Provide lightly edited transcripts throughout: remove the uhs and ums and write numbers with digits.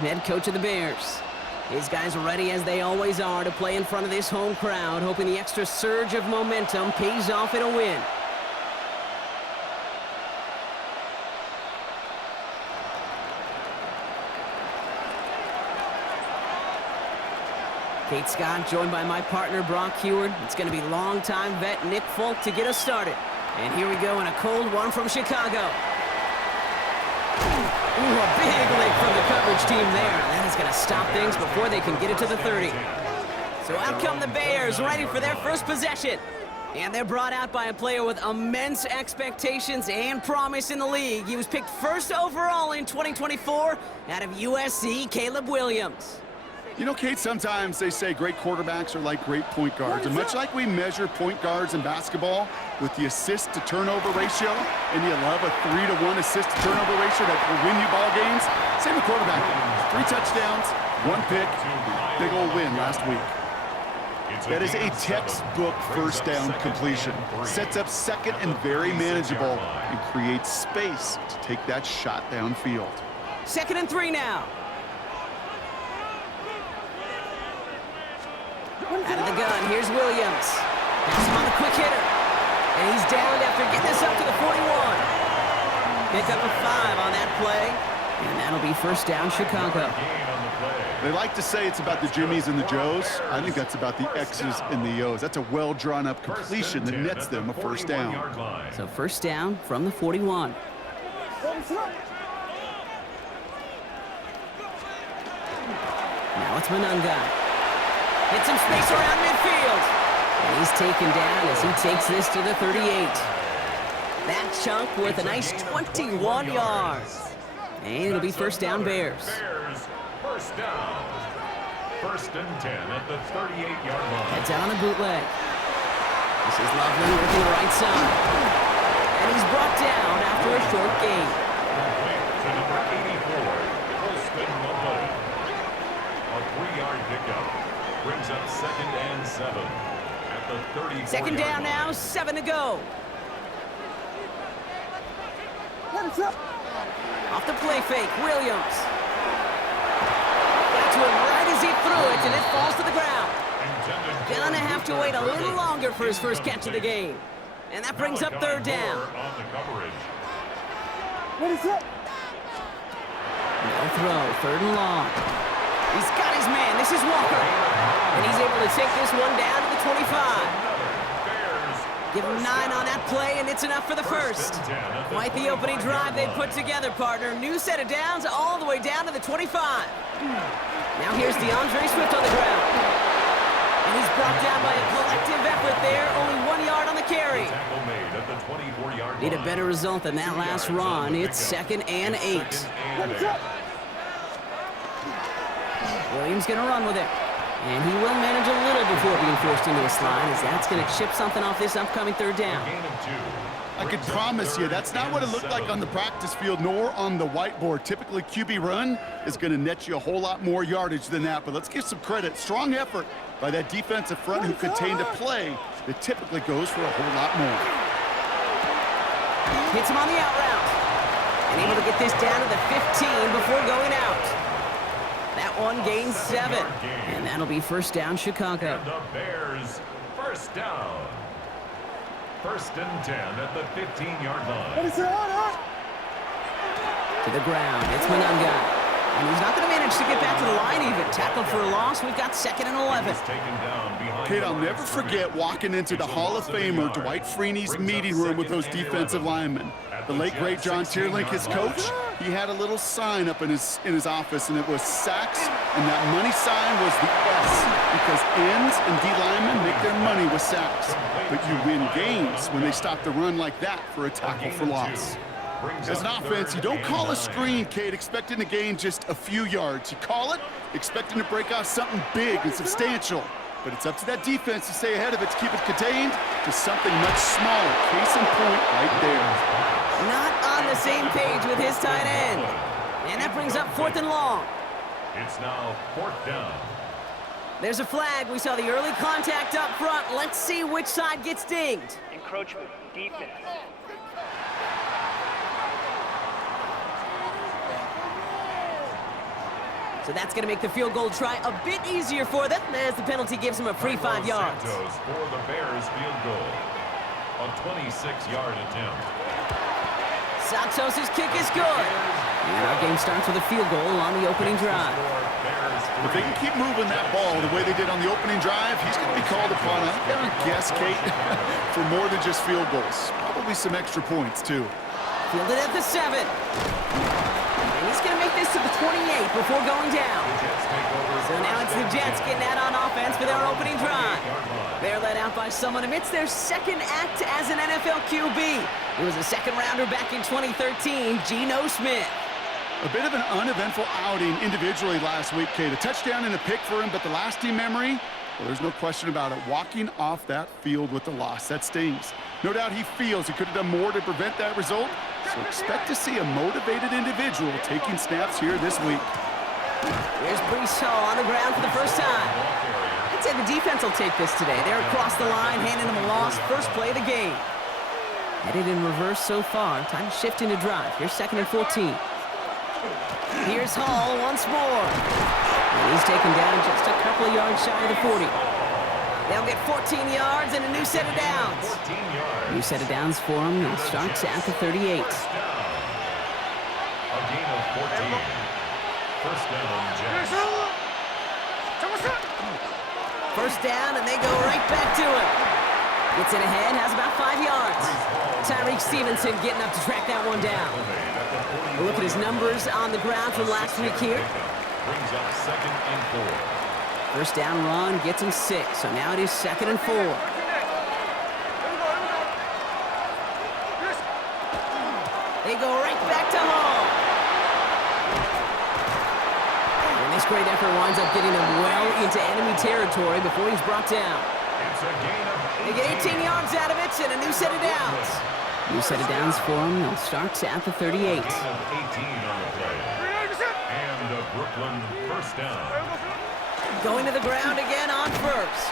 head coach of the Bears. His guys are ready, as they always are, to play in front of this home crowd, hoping the extra surge of momentum pays off in a win. Kate Scott, joined by my partner, Brock Heward. It's going to be longtime vet Nick Folk to get us started. And here we go in a cold one from Chicago. Ooh, a big lick from the coverage team there. That is going to stop things before they can get it to the 30. So out come the Bears, ready for their first possession. And they're brought out by a player with immense expectations and promise in the league. He was picked first overall in 2024 out of USC, Caleb Williams. You know, Kate, sometimes they say great quarterbacks are like great point guards. And much like we measure point guards in basketball with the assist-to-turnover ratio, and you love a 3-to-1 assist-to-turnover ratio that will win you ball games, same with quarterback. 3 touchdowns, 1 pick, big old win last week. That is a textbook first down completion. Sets up second and very manageable and creates space to take that shot downfield. 2nd and 3 now. Out of the gun, here's Williams. Pass him on the quick hitter. And he's downed after getting this up to the 41. Pick up a 5 on that play. And that'll be first down, Chicago. They like to say it's about the Jimmies and the Joes. I think that's about the X's and the O's. That's a well-drawn-up completion that nets them a first down. So first down from the 41. Now it's Monunga. Get some space around midfield. And he's taken down as he takes this to the 38. That chunk with a nice 21 yards. And it'll be first down, Bears. First down. 1st and 10 at the 38-yard line. Heads out on a bootleg. This is Loveland working the right side. And he's brought down after a short gain. To number 84, Holston Loveland. A 3-yard pickup. Brings up 2nd and 7 at the 34-yard line. 2nd down now, 7 to go. Off the play fake, Williams. Got to him right as he threw it, and it falls to the ground. Gonna have to wait a little longer for his first catch of the game. And that brings up 3rd down. No throw, 3rd and long. He's got his man, this is Walker. And he's able to take this one down to the 25. Give him 9 on that play, and it's enough for the first. Quite the opening drive they put together, partner. New set of downs all the way down to the 25. Now here's DeAndre Swift on the ground. And he's brought down by a collective effort there. Only 1 yard on the carry. Need a better result than that last run. It's 2nd and 8. Williams going to run with it. And he will manage a little before being forced into a slide, as that's going to chip something off this upcoming 3rd down. I can promise you that's not what it looked like on the practice field nor on the whiteboard. Typically, QB run is going to net you a whole lot more yardage than that. But let's give some credit. Strong effort by that defensive front who contained a play that typically goes for a whole lot more. Hits him on the out route. And able to get this down to the 15 before going out. That one gains 7. And that'll be first down, Chicago. And the Bears, first down. 1st and 10 at the 15-yard line. To the ground, it's Monunga. And he's not going to manage to get back to the line even. Tackled for a loss, we've got 2nd and 11. Kate, I'll never forget walking into the Hall of Famer Dwight Freeney's meeting room with those defensive linemen. The late, great John Tierlink, his coach, he had a little sign up in his office, and it was sacks, and that money sign was the S, because ends and D linemen make their money with sacks. But you win games when they stop the run like that for a tackle for loss. As an offense, you don't call a screen, Kate, expecting to gain just a few yards. You call it expecting to break out something big and substantial. But it's up to that defense to stay ahead of it, to keep it contained to something much smaller. Case in point right there. Not on the same page with his tight end. And that brings up 4th and long. It's now 4th down. There's a flag. We saw the early contact up front. Let's see which side gets dinged. Encroachment, defense. So that's going to make the field goal try a bit easier for them as the penalty gives them a free 5 yards. Santos for the Bears field goal. A 26-yard attempt. Santos' kick is good. And our game starts with a field goal on the opening drive. If they can keep moving that ball the way they did on the opening drive, he's going to be called upon, I'm going to guess, Kate, for more than just field goals. Probably some extra points, too. Fielded at the 7. And he's going to make this to the 28 before going down. So now it's the Jets getting out on offense for their opening drive. They're led out by someone amidst their second act as an NFL QB. He was a second-rounder back in 2013, Geno Smith. A bit of an uneventful outing individually last week, Kate. A touchdown and a pick for him, but the lasting memory, well, there's no question about it. Walking off that field with the loss, that stings. No doubt he feels he could have done more to prevent that result, so expect to see a motivated individual taking snaps here this week. Here's Brees Hall on the ground for the first time. I'd say the defense will take this today. They're across the line, handing them a loss. First play of the game. Headed in reverse so far. Time to shift into drive. Here's 2nd and 14. Here's Hall once more. And he's taken down just a couple of yards shy of the 40. They'll get 14 yards and a new set of downs. New set of downs for them. They'll start at the 38. A gain of 14. First down, Jets. First down, and they go right back to it. Gets it ahead, has about 5 yards. Tyreek Stevenson getting up to track that one down. We'll look at his numbers on the ground from last week here. Brings up 2nd and 4. First down run gets him 6, so now it is 2nd and 4. They go right back to Hall. And this great effort winds up getting him well into enemy territory before he's brought down. It's a gain of 8. They get 18 yards out of it and a new set of downs. New set of downs for him. They'll start at the 38. Gain of 18 on the play. And a Brooklyn first down. Going to the ground again on first.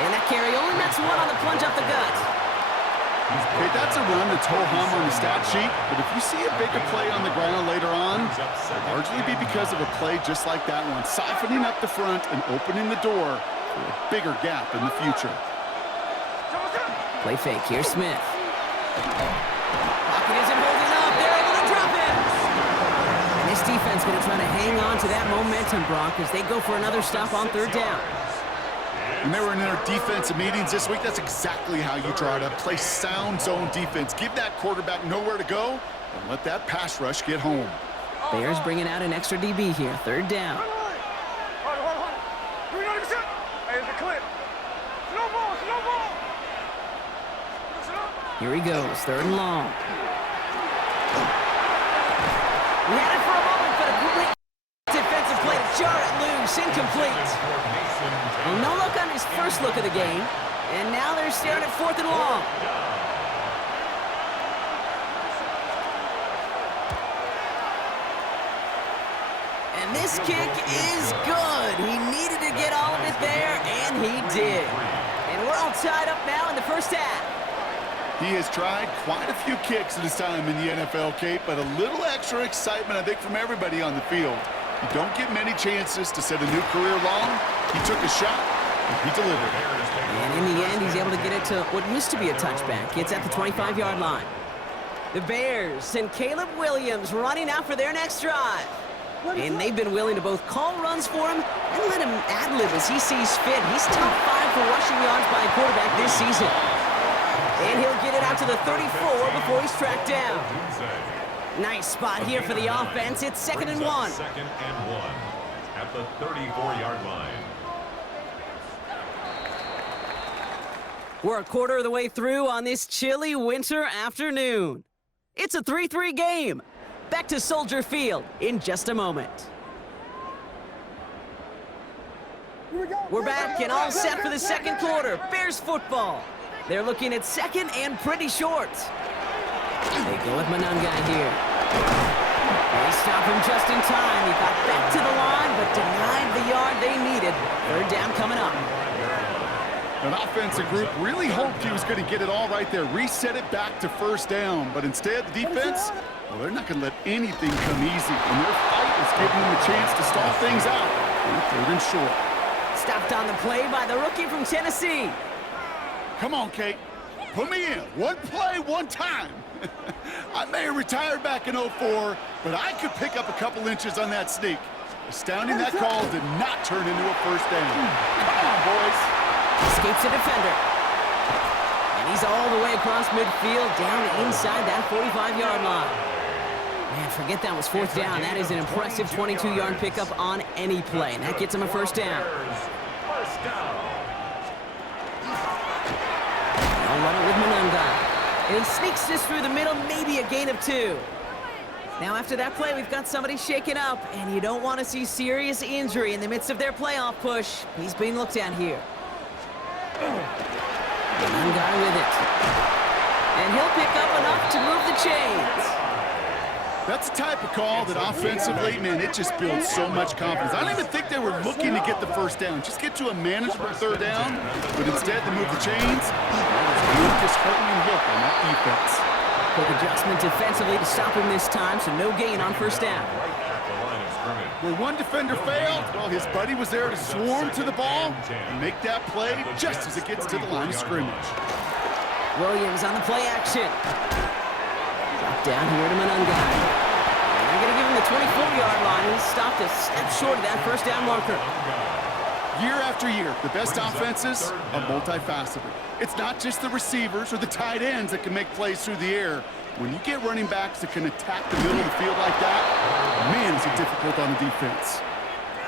And that carry only nets one on the plunge up the gut. Okay, that's a run that's ho-hum on the stat sheet, but if you see a bigger play on the ground later on, it'll largely be because of a play just like that one, siphoning up the front and opening the door for a bigger gap in the future. Play fake. Here's Smith. Pocket isn't holding up. They're able to drop him. And this defense going to try to hang on to that momentum, Brock, as they go for another stop on 3rd down. When they were in their defensive meetings this week, that's exactly how you try to play sound zone defense. Give that quarterback nowhere to go and let that pass rush get home. Bears bringing out an extra DB here. 3rd down. Here he goes. 3rd and long. We had it for a moment, but a great defensive play to jar it loose. Incomplete. Well, no look on his first look of the game. And now they're staring at 4th and long. And this kick is good. He needed to get all of it there, and he did. And we're all tied up now in the first half. He has tried quite a few kicks in his time in the NFL, Kate, but a little extra excitement, I think, from everybody on the field. You don't get many chances to set a new career long. He took a shot, and he delivered. And in the end, he's able to get it to what used to be a touchback. It's at the 25-yard line. The Bears and Caleb Williams running out for their next drive. And they've been willing to both call runs for him and let him ad-lib as he sees fit. He's top 5 for rushing yards by a quarterback this season. And he'll get it out to the 34 before he's tracked down. Nice spot here for the offense. It's 2nd and 1. 2nd and 1 at the 34-yard line. We're a quarter of the way through on this chilly winter afternoon. It's a 3-3 game. Back to Soldier Field in just a moment. We're back and all set for the second quarter. Bears football. They're looking at 2nd and pretty short. They go with Manunga here. They stop him just in time. He got back to the line, but denied the yard they needed. 3rd down coming up. That offensive group really hoped he was going to get it all right there, reset it back to first down. But instead, the defense, well, they're not going to let anything come easy. And their fight is giving them a chance to stall things out. Third and short. Stopped on the play by the rookie from Tennessee. Come on, Kate. Put me in. One play, one time. I may have retired back in '04, but I could pick up a couple inches on that sneak. Astounding that call did not turn into a first down. Come on, boys. Escapes a defender. And he's all the way across midfield, down inside that 45-yard line. Man, forget that was fourth down. That is an impressive 22-yard pickup on any play, and that gets him a first down. They'll run it with Monunga. And he sneaks this through the middle, maybe a gain of 2. Now, after that play, we've got somebody shaken up, and you don't want to see serious injury in the midst of their playoff push. He's being looked at here. Monunga with it. And he'll pick up enough to move the chains. That's the type of call that offensively, man, it just builds so much confidence. I don't even think they were looking to get the first down. Just get to a manageable third down, but instead to move the chains, that was a real disheartening look on that defense. Quick adjustment defensively to stop him this time, so no gain on first down. Where one defender failed, well, his buddy was there to swarm to the ball and make that play just as it gets to the line of scrimmage. Williams on the play action. Drop down here to Monunga. And they're going to give him the 24-yard line. He stopped a step short of that first down marker. Year after year, the best offenses are multifaceted. It's not just the receivers or the tight ends that can make plays through the air. When you get running backs that can attack the middle of the field like that, man, is it difficult on the defense.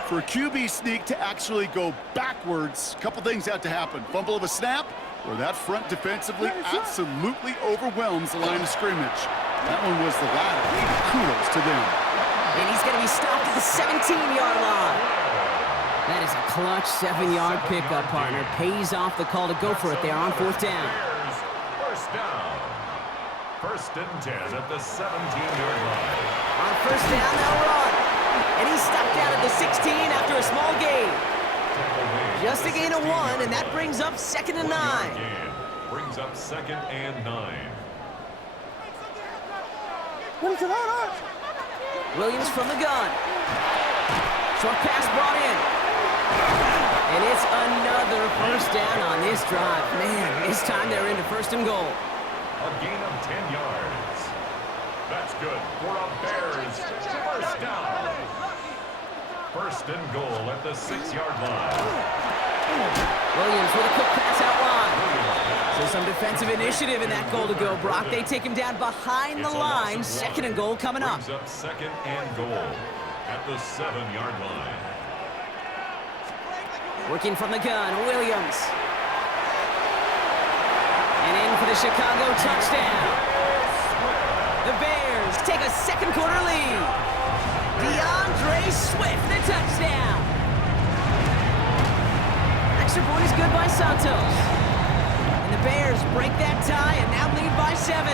For a QB sneak to actually go backwards, a couple things have to happen. Fumble of a snap, or that front defensively absolutely overwhelms the line of scrimmage. That one was the latter. Kudos to them. And he's going to be stopped at the 17-yard line. That is a clutch 7-yard pickup, partner. Pays off the call to go for it there on fourth down. First down. First and 10 at the 17-yard line. On first down, they'll run. And he's stopped down at the 16 after a small gain. Just a gain of 1, and that brings up second and 9. Brings up second and 9. Williams from the gun. Short pass brought in. And it's another first down on this drive. Man, this time they're into first and goal. A gain of 10 yards. That's good for a Bears first down. First and goal at the 6-yard line. Williams with a quick pass out wide. So some defensive initiative in that goal to go, Brock. They take him down behind the line. Second and goal coming up. Brings up second and goal at the 7-yard line. Working from the gun, Williams. And in for the Chicago touchdown. The Bears take a second quarter lead. DeAndre Swift, the touchdown. Extra point is good by Santos. And the Bears break that tie and now lead by 7.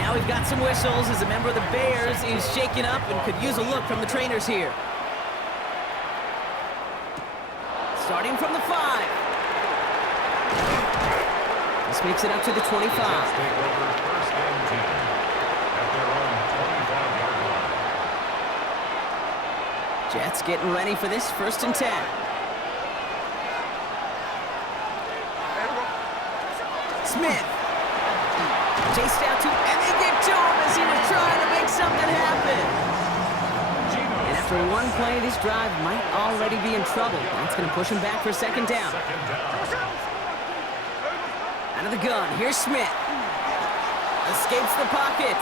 Now we've got some whistles as a member of the Bears is shaken up and could use a look from the trainers here. Starting from the 5. This makes it up to the 25. Take over first and 10 at their own 25-yard line. Jets getting ready for this first and 10. Smith. Chased out to, and they get to him as he was trying to make something happen. And after one play, this drive might already be in trouble. That's going to push him back for second down. Out of the gun, here's Smith. Escapes the pocket.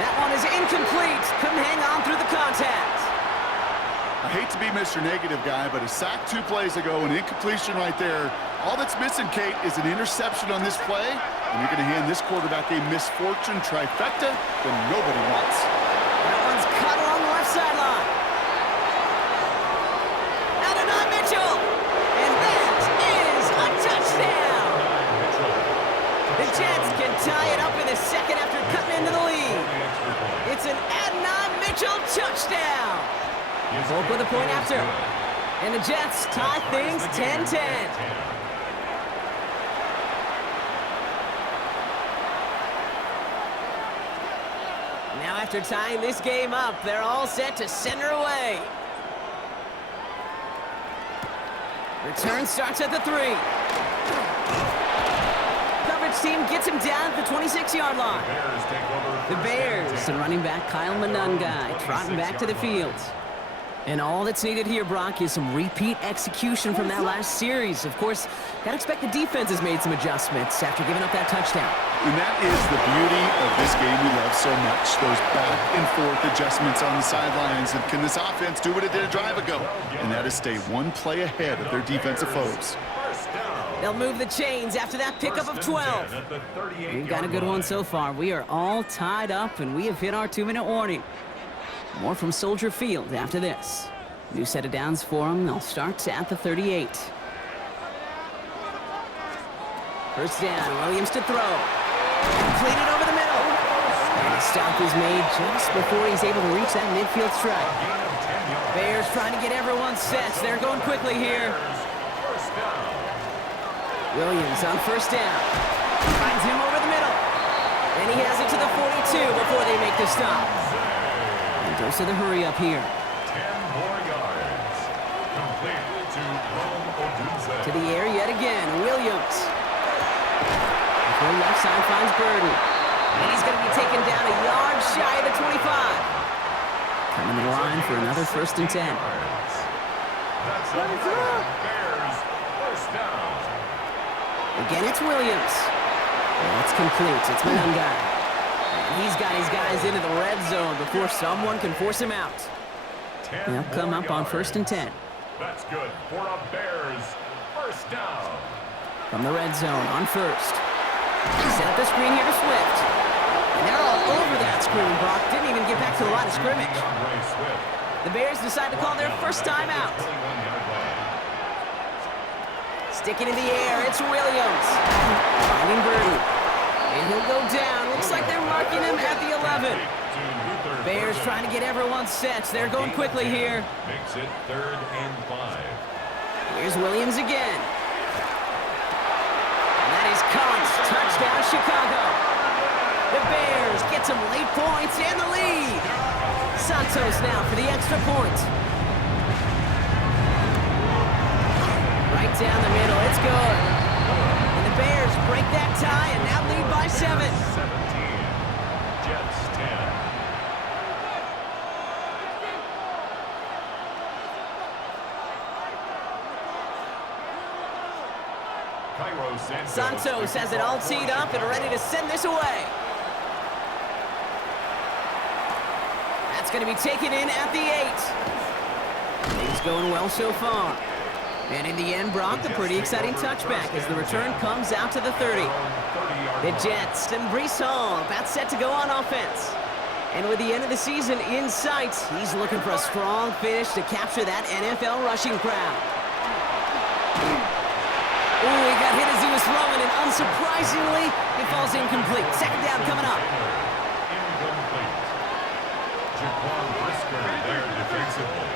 That one is incomplete. Couldn't hang on through the contact. I hate to be Mr. Negative guy, but a sack 2 plays ago, an incompletion right there. All that's missing, Kate, is an interception on this play, and you're going to hand this quarterback a misfortune trifecta that nobody wants. That one's cut along the left sideline. Adonai Mitchell, and that is a touchdown. The Jets can tie it up in the second after cutting into the lead. It's an Adonai Mitchell touchdown. Volk with a point after. And the Jets tie things 10-10. Now after tying this game up, they're all set to send her away. Return starts at the 3. Coverage team gets him down at the 26-yard line. The Bears, the running back Kyle Monungai, trotting back to the field. And all that's needed here, Brock, is some repeat execution from that last series. Of course, gotta expect the defense has made some adjustments after giving up that touchdown. And that is the beauty of this game we love so much, those back and forth adjustments on the sidelines. And can this offense do what it did a drive ago? And that is stay one play ahead of their defensive foes. They'll move the chains after that pickup of 12. We've got a good one so far. We are all tied up, and we have hit our 2-minute warning. More from Soldier Field after this. New set of downs for them. They'll start at the 38. First down, Williams to throw. Completed over the middle. And the stop is made just before he's able to reach that midfield strike. Bears trying to get everyone set. They're going quickly here. Williams on first down. Finds him over the middle. And he has it to the 42 before they make the stop. And goes to the hurry up here. 10 more yards. Complete to Rome Odunze. To the air yet again. Williams. Before left side finds Burden. And he's going to be taken down a yard shy of the 25. Coming to the line for another first and 10. That's Bears first down. Again, it's Williams. That's complete. It's Monungai. And he's got his guys into the red zone before someone can force him out. They'll come up on first and 10. That's good for a Bears first down. From the red zone on first. Set up the screen here to Swift. And they're all over that screen, Brock. Didn't even get back to the line of scrimmage. The Bears decide to call their first time out. Sticking in the air, it's Williams. Finding Birdie. And he'll go down. Looks like they're marking him at the 11. Bears trying to get everyone set. They're going quickly here. Makes it 3rd and 5. Here's Williams again. And that is Collins. Touchdown, Chicago. The Bears get some late points and the lead. Santos now for the extra point. Right down the middle, it's good. And the Bears break that tie and now lead by 7. 17. Jets 10. Santos has it all teed up and ready to send this away. That's going to be taken in at the 8. Things going well so far. And in the end, Brock, a pretty exciting touchback as the return comes out to the 30. The Jets and Breece Hall about set to go on offense. And with the end of the season in sight, he's looking for a strong finish to capture that NFL rushing crowd. Ooh, he got hit as he was throwing, and unsurprisingly, it falls incomplete. Second down coming up. Incomplete. Jaquan Brisker there defensively.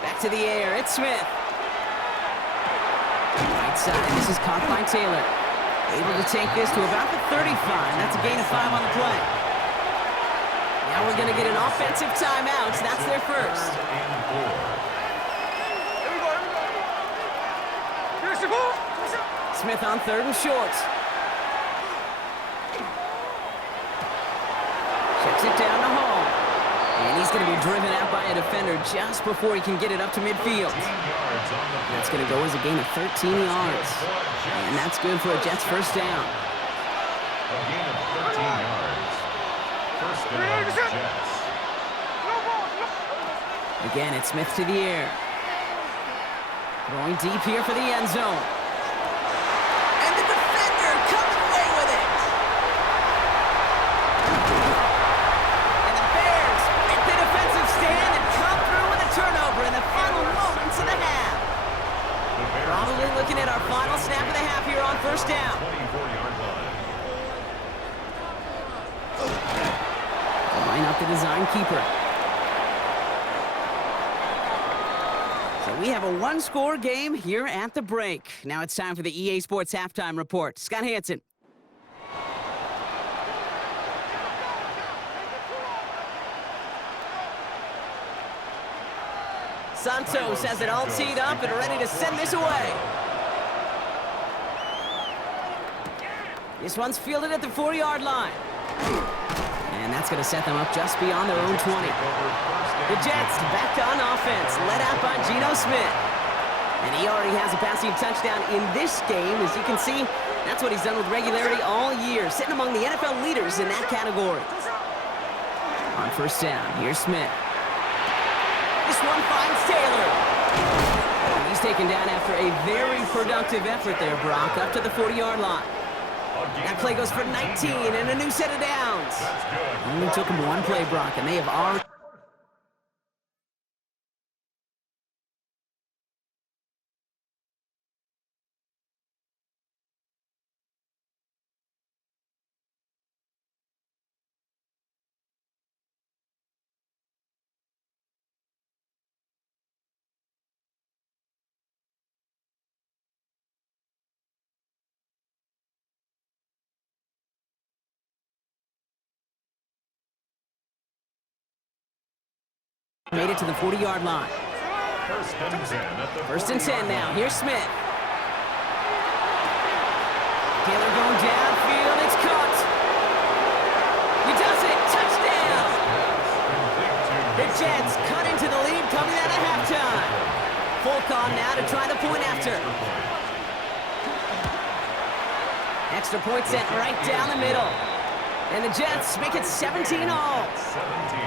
Back to the air, it's Smith. Right side, this is caught by Taylor. Able to take this to about the 35. That's a gain of 5 on the play. Now we're going to get an offensive timeout. That's their first. 3rd and 4. Smith on 3rd and short. Checks it down to Hall. And he's going to be driven out by a defender just before he can get it up to midfield. That's going to go as a gain of 13 yards. And that's good for a Jets first down. A gain of 13 yards. First down, Jets. Again, it's Smith to the air. Throwing deep here for the end zone. And the defender comes away with it. And the Bears make the defensive stand and come through with a turnover in the final moments of the half. Probably looking at our final snap of the half here on first down. 24-yard line. Line up the design keeper. So we have a one-score game here at the break. Now it's time for the EA Sports Halftime Report. Scott Hansen. Santos has it all teed up and ready to send this away. This one's fielded at the 4-yard line. And that's going to set them up just beyond their own 20. The Jets back on offense, led out by Geno Smith. And he already has a passing touchdown in this game. As you can see, that's what he's done with regularity all year, sitting among the NFL leaders in that category. On first down, here's Smith. This one finds Taylor. And he's taken down after a very productive effort there, Brock, up to the 40-yard line. That play goes for 19 and a new set of downs. Only took him one play, Brock, and they have already... made it to the 40-yard line. First and 10 now. Here's Smith. Taylor going downfield. It's caught. He does it. Touchdown. The Jets cut into the lead coming out of halftime. Folk on now to try the point after. Extra point sent right down the middle. And the Jets make it 17 all. 17.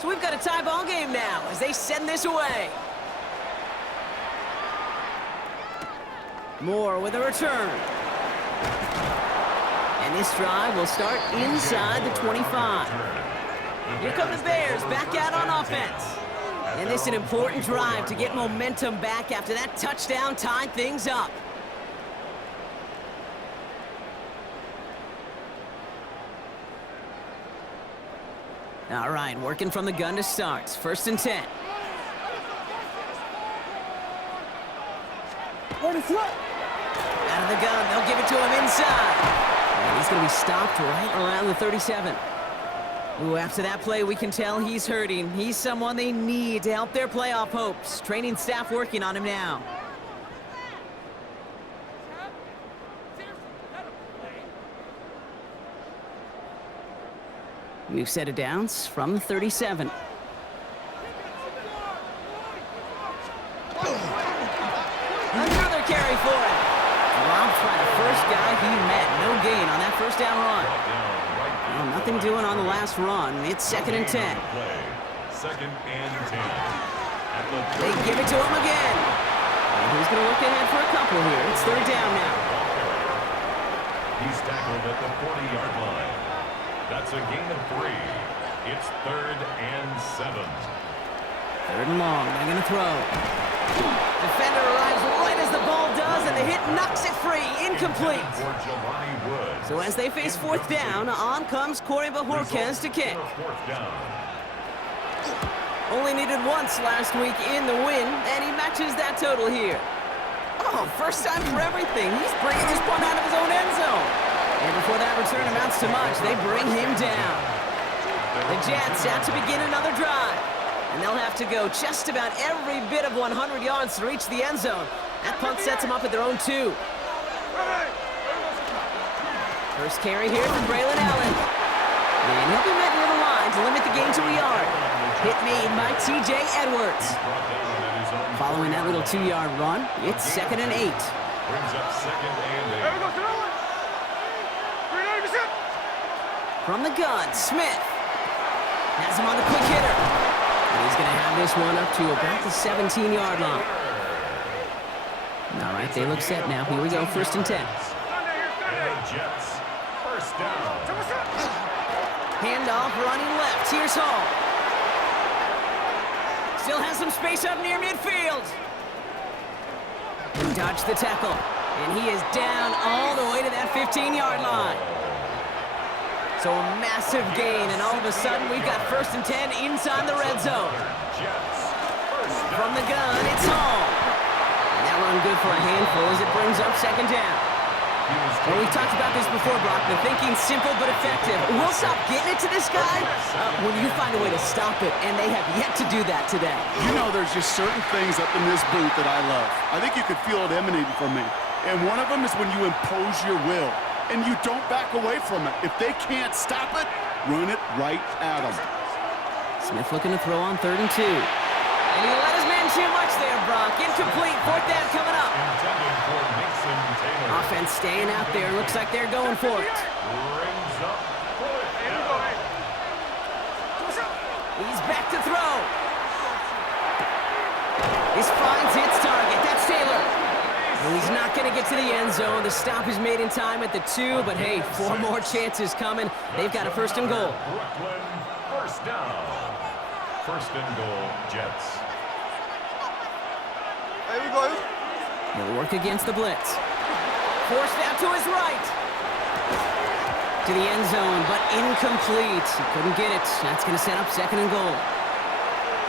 So we've got a tie ball game now as they send this away. Moore with a return. And this drive will start inside the 25. Here come the Bears back out on offense. And this is an important drive to get momentum back after that touchdown tied things up. All right, working from the gun to start. First and 10. Out of the gun, they'll give it to him inside. And he's going to be stopped right around the 37. Ooh, after that play, we can tell he's hurting. He's someone they need to help their playoff hopes. Training staff working on him now. New set of downs from the 37. Another carry for him. Dropped by the first guy he met. No gain on that first down run. Well, nothing doing on the last run. It's second and 10. Second and 10. They give it to him again. And he's going to look ahead for a couple here. It's third down now. He's tackled at the 40-yard line. That's a gain of 3. It's third and 7. Third and long. They're going to throw. Defender arrives right as the ball does, and the hit knocks it free. Incomplete. So as they face fourth down, on comes Corey Bajorquez to kick. Only needed once last week in the win, and he matches that total here. Oh, first time for everything. He's bringing this one out of his own end zone. And before that return amounts to much, they bring him down. The Jets out to begin another drive. And they'll have to go just about every bit of 100 yards to reach the end zone. That punt sets them up at their own 2. First carry here from Braylon Allen. And he'll be met near the line to limit the gain to a yard. Hit made by T.J. Edwards. Following that little 2-yard run, it's 2nd and 8. Brings up 2nd and 8. From the gun, Smith has him on the quick hitter. And he's going to have this one up to about the 17-yard line. All right, they look set now. Here we go, 1st and 10. And the Jets, 1st down. Handoff running left. Here's Hall. Still has some space up near midfield. He dodged the tackle. And he is down all the way to that 15-yard line. So a massive gain, and all of a sudden we've got 1st and 10 inside the red zone. From the gun, it's Hall. And that run good for a handful as it brings up 2nd down. Well, we've talked about this before, Brock. The thinking's simple but effective. We'll stop getting it to this guy when you find a way to stop it, and they have yet to do that today. You know, there's just certain things up in this booth that I love. I think you could feel it emanating from me. And one of them is when you impose your will, and you don't back away from it. If they can't stop it, run it right at them. Smith looking to throw on 3rd and 2. And he let his man too much there, Brock. Incomplete. 4th down coming up. Intended for Mason Taylor. Offense staying out there. Looks like they're going for it. Brings up 4th down. He's back to throw. This finds its target. That's Taylor. And he's not going to get to the end zone. The stop is made in time at the 2, but hey, 4 more chances coming. They've got a 1st and goal. Brooklyn, 1st down. 1st and goal, Jets. He'll work against the blitz. Forced out to his right. To the end zone, but incomplete. He couldn't get it. That's going to set up 2nd and goal.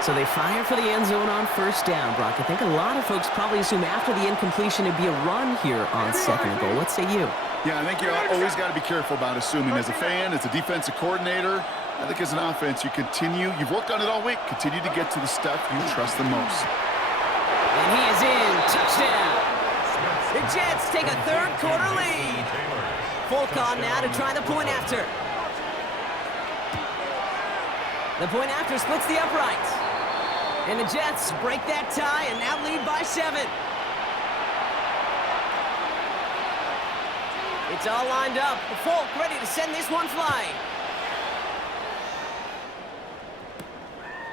So they fire for the end zone on 1st down, Brock. I think a lot of folks probably assume after the incompletion it'd be a run here on 2nd and goal. What say you? Yeah, I think you always got to be careful about assuming. As a fan, as a defensive coordinator, I think as an offense, you've worked on it all week, continue to get to the stuff you trust the most. And he is in. Touchdown. The Jets take a 3rd quarter lead. Folk on now to try the point after. The point after splits the uprights. And the Jets break that tie and now lead by 7. It's all lined up. Folk ready to send this one flying.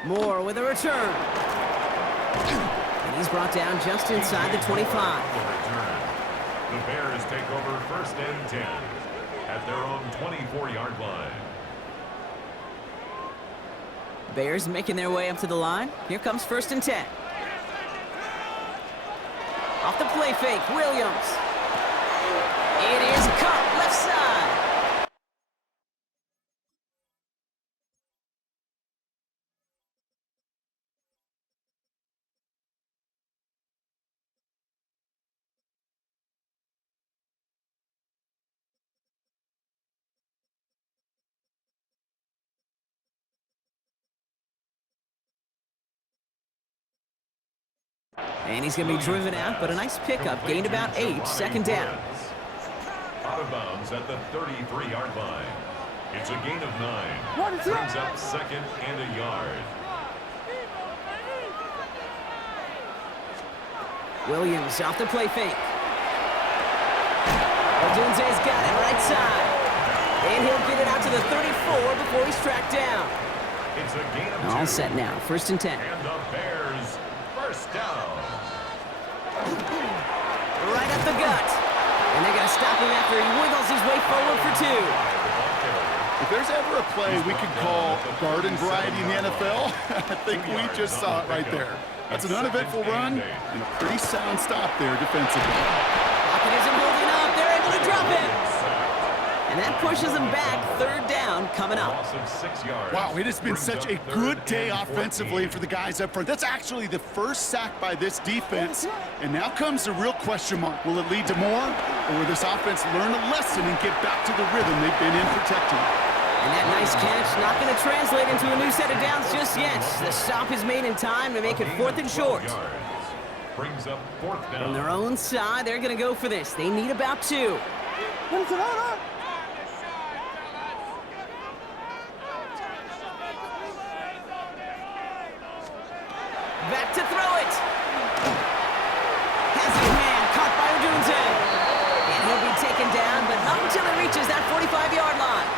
Moore with a return. And he's brought down just inside the 25. The Bears take over 1st and 10 at their own 24-yard line. Bears making their way up to the line. Here comes 1st and 10. Off the play fake, Williams. It is caught left side. And he's going to be driven out, but a nice pickup. Gained about 8, 2nd down. Out of bounds at the 33-yard line. It's a gain of 9. Brings up 2nd and a yard. Williams off the play fake. Odunze's got it right side. And he'll get it out to the 34 before he's tracked down. It's a gain of 2. All set now, 1st and 10. And the Bears, 1st down. Right up the gut. And they're going to stop him after he wiggles his way forward for 2. If there's ever a play we could call garden variety in the NFL, I think we just saw it right there. That's an uneventful run and a pretty sound stop there defensively. Pocket isn't holding up. They're able to drop it. And that pushes them back. 3rd down coming up. Wow, it has been such a good day offensively for the guys up front. That's actually the first sack by this defense. And now comes the real question mark. Will it lead to more? Or will this offense learn a lesson and get back to the rhythm they've been in protecting? And that nice catch not going to translate into a new set of downs just yet. The stop is made in time to make it 4th and short. Brings up 4th down. From their own side, they're going to go for this. They need about 2. back to throw it. Has his man caught by Odunze. And he'll be taken down, but not until he reaches that 45-yard line.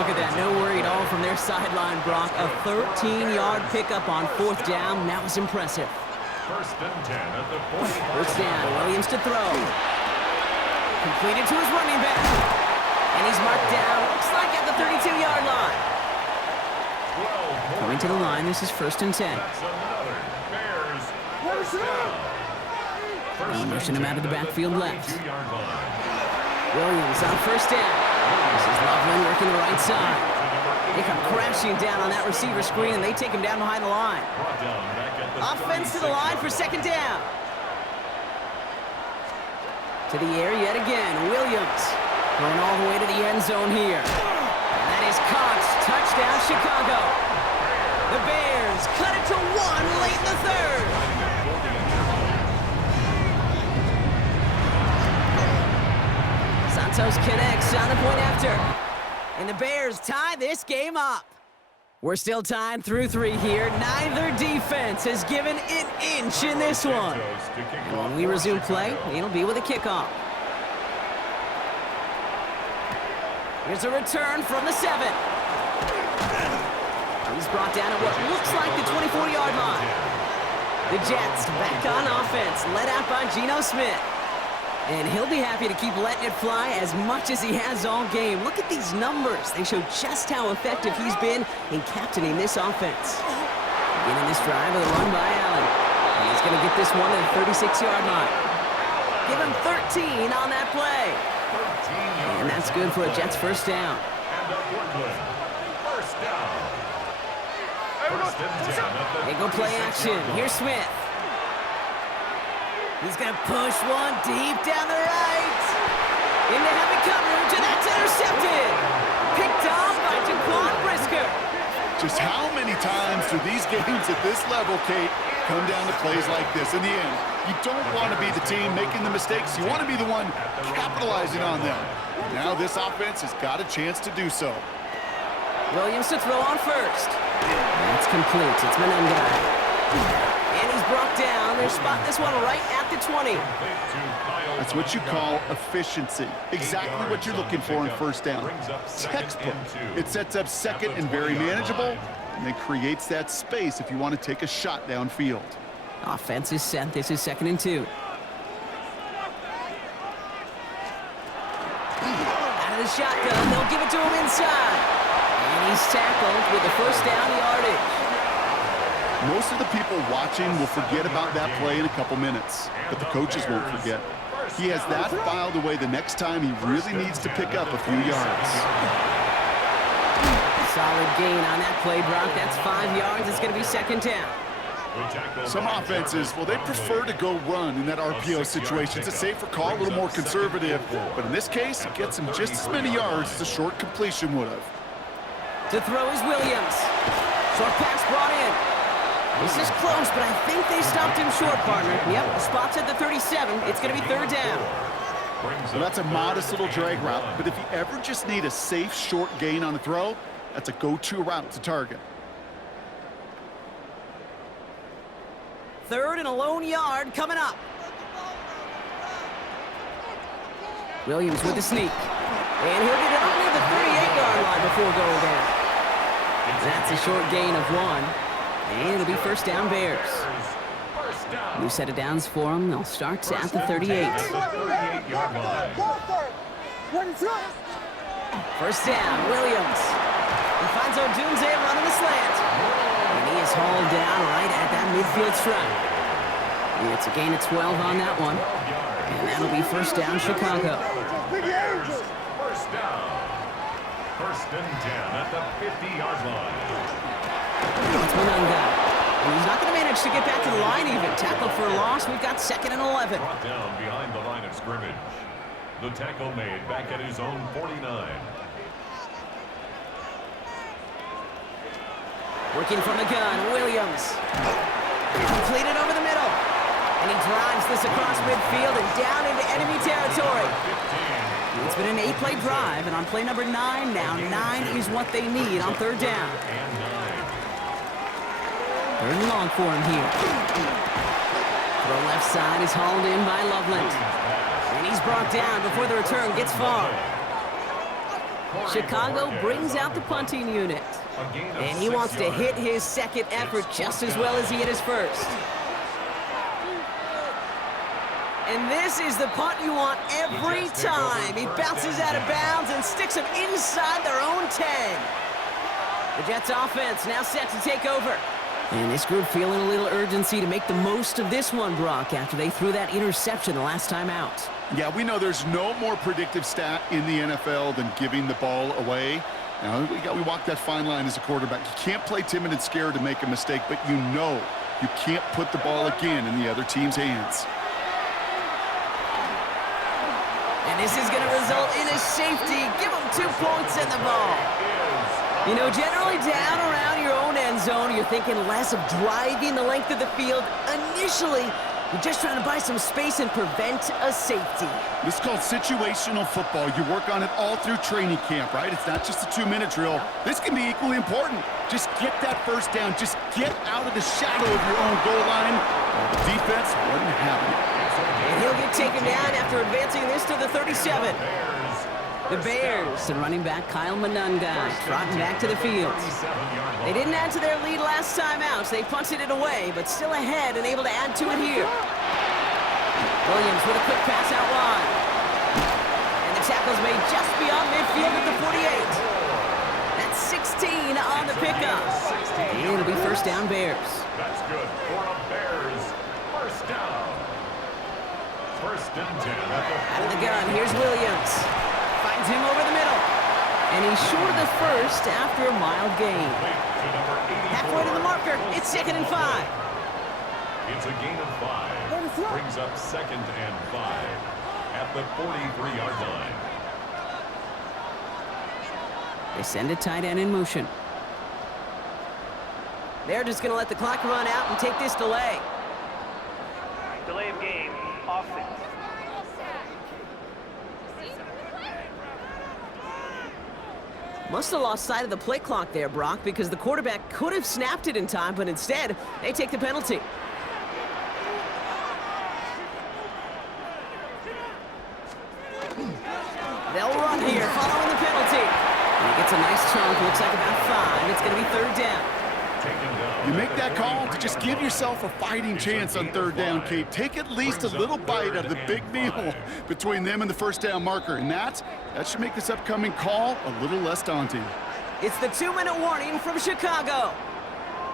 Look at that, no worry at all from their sideline, Brock. A 13-yard pickup on 4th down. That was impressive. First and 10 at the 45. First down, Williams to throw. Completed to his running back. And he's marked down, looks like at the 32-yard line. Coming to the line, this is 1st and 10. That's another Bears first down. They'll motion him out of the backfield left. 2-yard line. Williams on 1st down. This is Loveland working the right side. They come crashing down on that receiver screen, and they take him down behind the line. Brought down back at the Offense to the line for 2nd down. To the air yet again. Williams going all the way to the end zone here. And that is caught. Touchdown, Chicago. The Bears cut it to 1 late in the 3rd. Santos connects on the point after. And the Bears tie this game up. We're still tied through 3 here. Neither defense has given an inch in this one. And when we resume play, it'll be with a kickoff. Here's a return from the 7. He's brought down at what looks like the 24-yard line. The Jets back on offense, led out by Geno Smith. And he'll be happy to keep letting it fly as much as he has all game. Look at these numbers. They show just how effective he's been in captaining this offense. Beginning this drive with a run by Allen. And he's going to get this one to the 36-yard line. Give him 13 on that play. And that's good for a Jets first down. And a Brooklyn first down. First and 10 at the They go play action. Here's Smith. He's going to push one deep down the right. Into heavy coverage, and that's intercepted. Picked off by Jaquan Brisker. Just how many times do these games at this level, Kate, come down to plays like this? In the end, you don't want to be the team making the mistakes. You want to be the one capitalizing on them. Now this offense has got a chance to do so. Williams to throw on first. That's complete. It's Menendez. And he's brought down. They spot this one right at the 20. That's what you call efficiency. Exactly what you're looking for in first down. Textbook. It sets up second and very manageable, and then creates that space if you want to take a shot downfield. Offense is set. This is 2nd and 2. Out of the shotgun. They'll give it to him inside. And he's tackled with the first down yardage. Most of the people watching will forget about that play in a couple minutes, but the coaches won't forget. He has that filed away the next time he really needs to pick up a few yards. Solid gain on that play, Brock. That's 5 yards. It's going to be 2nd down. Some offenses, well, they prefer to go run in that RPO situation. It's a safer call, a little more conservative. But in this case, it gets him just as many yards as a short completion would have. To throw is Williams. Short pass brought in. This is close, but I think they stopped him short, partner. Yep, the spot's at the 37. It's going to be 3rd down. Well, that's a modest little drag route, but if you ever just need a safe, short gain on a throw, that's a go-to route to target. 3rd and a lone yard coming up. Williams with the sneak. And he'll get it on near the 38-yard line before going down. That's a short gain of 1. And it'll be first down Bears. New set of downs for them. They'll start at the 38. First down, Williams. He finds Odunze running the slant. And he is hauled down right at that midfield stripe. And it's a gain of 12 on that one. And that'll be first down Chicago. First down. First and 10 at the 50-yard line. It's Menendez. And he's not going to manage to get back to the line even. Tackled for a loss. We've got 2nd and 11. Brought down behind the line of scrimmage. The tackle made back at his own 49. Working from the gun, Williams. Completed over the middle. And he drives this across midfield and down into enemy territory. It's been an 8-play drive, and on play number 9 now, 9 is what they need on 3rd down. Third and long for him here. Throw left side is hauled in by Loveland. And he's brought down before the return gets far. Chicago brings out the punting unit. And he wants to hit his second effort just as well as he hit his first. And this is the punt you want every time. He bounces out of bounds and sticks him inside their own 10. The Jets offense now set to take over. And this group feeling a little urgency to make the most of this one, Brock, after they threw that interception the last time out. Yeah, we know there's no more predictive stat in the NFL than giving the ball away. Now, we walk that fine line as a quarterback. You can't play timid and scared to make a mistake, but you know you can't put the ball again in the other team's hands. And this is going to result in a safety. Give them 2 points in the ball. You know, generally down around your own end zone, you're thinking less of driving the length of the field. Initially, you're just trying to buy some space and prevent a safety. This is called situational football. You work on it all through training camp, right? It's not just a 2-minute drill. This can be equally important. Just get that first down. Just get out of the shadow of your own goal line. The defense wasn't having it. And he'll get taken down after advancing this to the 37. The Bears and running back Kyle Manunga trotting back to the field. They didn't add to their lead last time out, so they punted it away, but still ahead and able to add to it here. Williams with a quick pass out wide. And the tackle's made just beyond midfield at the 48. That's 16 on the pickup. And it'll be first down Bears. That's good for a Bears first down. First and 10 Out of the gun, here's Williams. Finds him over the middle. And he's short of the first after a mild gain. Halfway to the marker, it's 2nd and 5. It's a gain of 5. Brings up 2nd and 5 at the 43-yard line. They send a tight end in motion. They're just going to let the clock run out and take this delay. Delay of game, offense. Must have lost sight of the play clock there, Brock, because the quarterback could have snapped it in time, but instead, they take the penalty. They'll run here, following the penalty. And he gets a nice chunk, looks like about 5. It's going to be 3rd down. You make that call to just give yourself a fighting chance on 3rd down, Kate. Take at least a little bite out of the big meal between them and the first down marker, and that should make this upcoming call a little less daunting. It's the 2-minute warning from Chicago.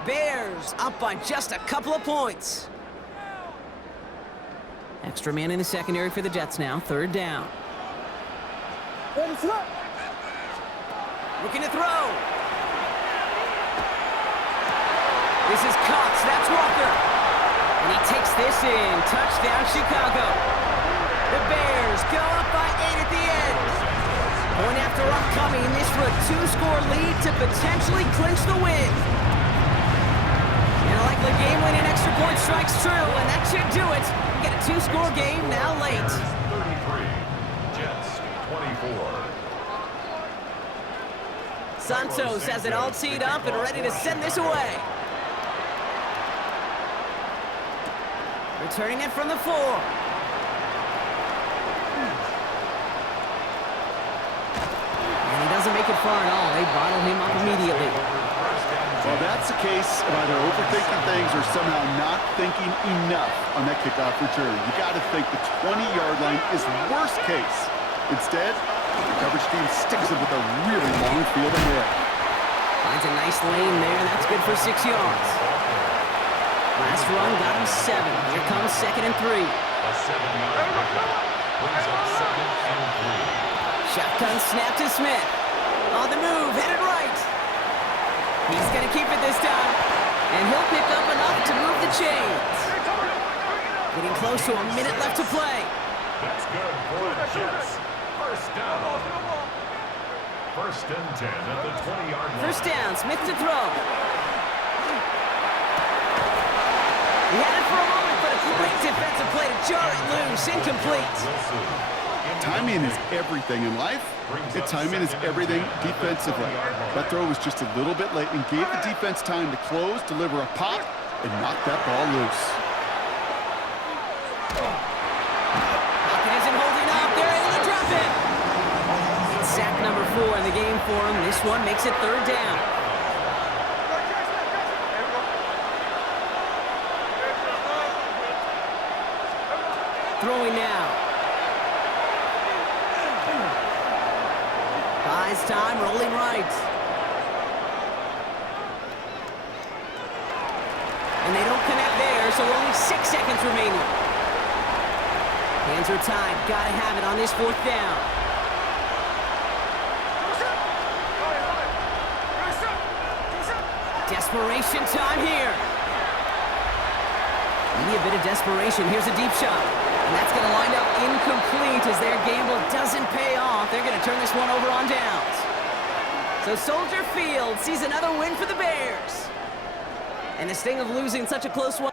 Bears up by just a couple of points. Extra man in the secondary for the Jets now, 3rd down. Looking to throw. This is Cox, that's Walker. And he takes this in, touchdown Chicago. The Bears go up by 8 at the end. Point after upcoming, this for a 2-score lead to potentially clinch the win. And a likely game-winning extra point strikes true, and that should do it. Get a 2-score game now late. 33, Jets 24. Santos has it all teed up and ready to send this away. Returning it from the 4. And he doesn't make it far at all. They bottle him up immediately. Well, that's the case of either overthinking things or somehow not thinking enough on that kickoff return. You got to think the 20-yard line is worst case. Instead, the coverage team sticks it with a really long field ahead. Finds a nice lane there, and that's good for 6 yards. Last run got him 7. Here comes 2nd and 3. A 7-yard pickup brings up 2nd and 3. Shotgun snap to Smith. On the move, headed right. He's going to keep it this time. And he'll pick up enough to move the chains. Getting close to a minute left to play. That's good for the Jets. First down. 1st and 10 at the 20-yard line. First down, Smith to throw. He had it for a moment, but a great defensive play to jar it loose. Incomplete. Timing is everything in life, and timing is everything defensively. That throw was just a little bit late and gave the defense time to close, deliver a pop, and knock that ball loose. Pocket isn't holding up. They're able to drop it. It's sack number 4 in the game for him. This one makes it 3rd down. Throwing now. Buys time, rolling right. And they don't connect there, so only 6 seconds remaining. Hands are tied. Gotta have it on this 4th down. Desperation time here. Maybe a bit of desperation. Here's a deep shot. And that's going to wind up incomplete as their gamble doesn't pay off. They're going to turn this one over on downs. So Soldier Field sees another win for the Bears. And the sting of losing such a close one